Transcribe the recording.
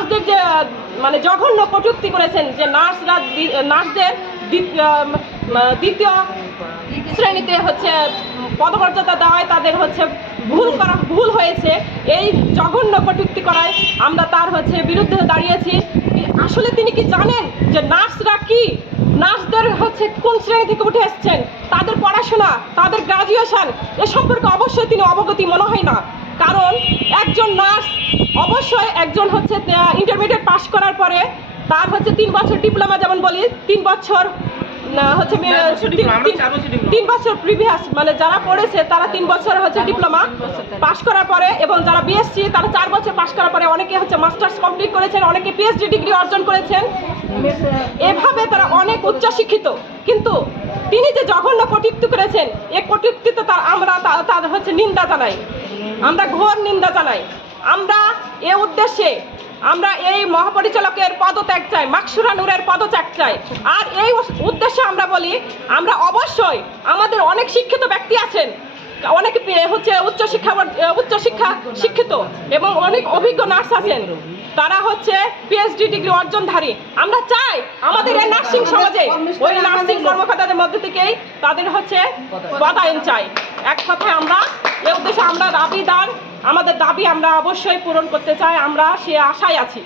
নার্সদের যে মানে জঘন্য কটূক্তি করেছেন যে নার্সরা নার্সদের দ্বিতীয় শ্রেণীতে হচ্ছে পদমর্যাদা দেওয়ায় তাদের হচ্ছে ভুল করা, ভুল হয়েছে। এই জঘন্য কটূক্তি করায় আমরা তার হচ্ছে বিরুদ্ধে দাঁড়িয়েছি। আসলে তিনি কি জানেন যে নার্সরা কি? নার্সদের হচ্ছে কোন শ্রেণি থেকে উঠে এসছেন? তাদের পড়াশোনা, তাদের গ্রাজুয়েশন এ সম্পর্কে অবশ্যই তিনি অবগতি মনে হয় না। কারণ একজন নার্স অবশ্যই একজন হচ্ছে ইন্টারমিডিয়েট পাশ করার পরে তার হচ্ছে তিন বছর ডিপ্লোমা যেমন বলি তিন বছর হচ্ছে তিন- বছর প্রিভিয়াস মানে যারা পড়েছে তারা তিন বছর হচ্ছে ডিপ্লোমা পাশ করার পরে এবং যারা বিএসসি তারা চার বছর পাশ করার পরে অনেকে হচ্ছে মাস্টার্স কমপ্লিট করেছেন অনেকে পিএইচডি ডিগ্রি অর্জন করেছেন। এভাবে তারা অনেক উচ্চশিক্ষিত। কিন্তু তিনি যে জঘন্য কটূক্তি করেছেন এই কটূক্তিতে তার আমরা তার হচ্ছে নিন্দা জানাই। আমরা ঘোর নিন্দা জানাই। আমরা এ উদ্দেশ্যে আমরা এই মহাপরিচালকের পদত্যাগ চাই, মাকসুরা নূরের পদত্যাগ চাই। আর এই উদ্দেশ্যে আমরা বলি, আমরা অবশ্যই আমাদের অনেক শিক্ষিত ব্যক্তি আছেন, অনেক হচ্ছে উচ্চশিক্ষা উচ্চশিক্ষা শিক্ষিত এবং অনেক অভিজ্ঞ নার্স আছেন। তারা হচ্ছে পিএইচডি ডিগ্রি অর্জনধারী। আমরা চাই আমাদের এই নার্সিং সমাজে, ওই নার্সিং কর্মকর্তাদের মধ্যে থেকেই তাদের হচ্ছে পদায়ন চাই। এক কথায় আমরা, এ উদ্দেশ্যে আমরা দাবিদার আমাদের দাবি আমরা অবশ্যই পূরণ করতে চাই আমরা সে আশায় আছি।